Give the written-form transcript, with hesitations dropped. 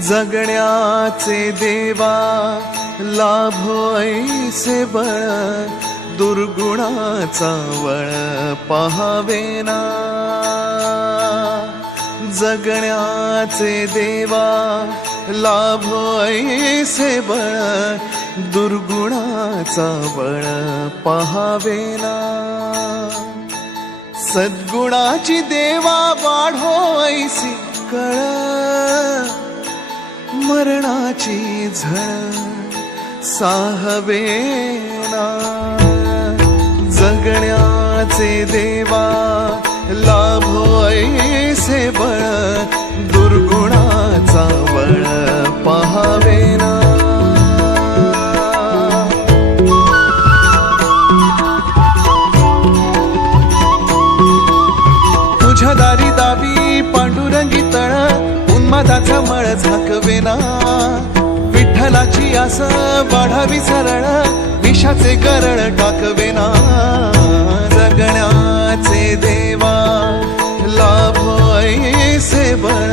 जगण्याचे देवा लाभो ऐसे बळ, दुर्गुणाचा वळ पहावेना। जगण्याचे देवा लाभो ऐसे बळ, दुर्गुणाचा बळ पहावेना। सद्गुणाची देवा वाढो ऐसी कळ, मरणाची झळ साहवेना। जगण्याचे देवा लाभो ऐसे बळ, दुर्गुणाचा बळ पहावेना। तुझ्या दारी दावी पांडुरंगी तळ, उन्मादाचा मळ झाकवेना। विठ्ठलाची आस वाढावी सरळ, विषाचे गरळ टाकवेना। जगण्याचे देवा लाभो ऐसे बळ,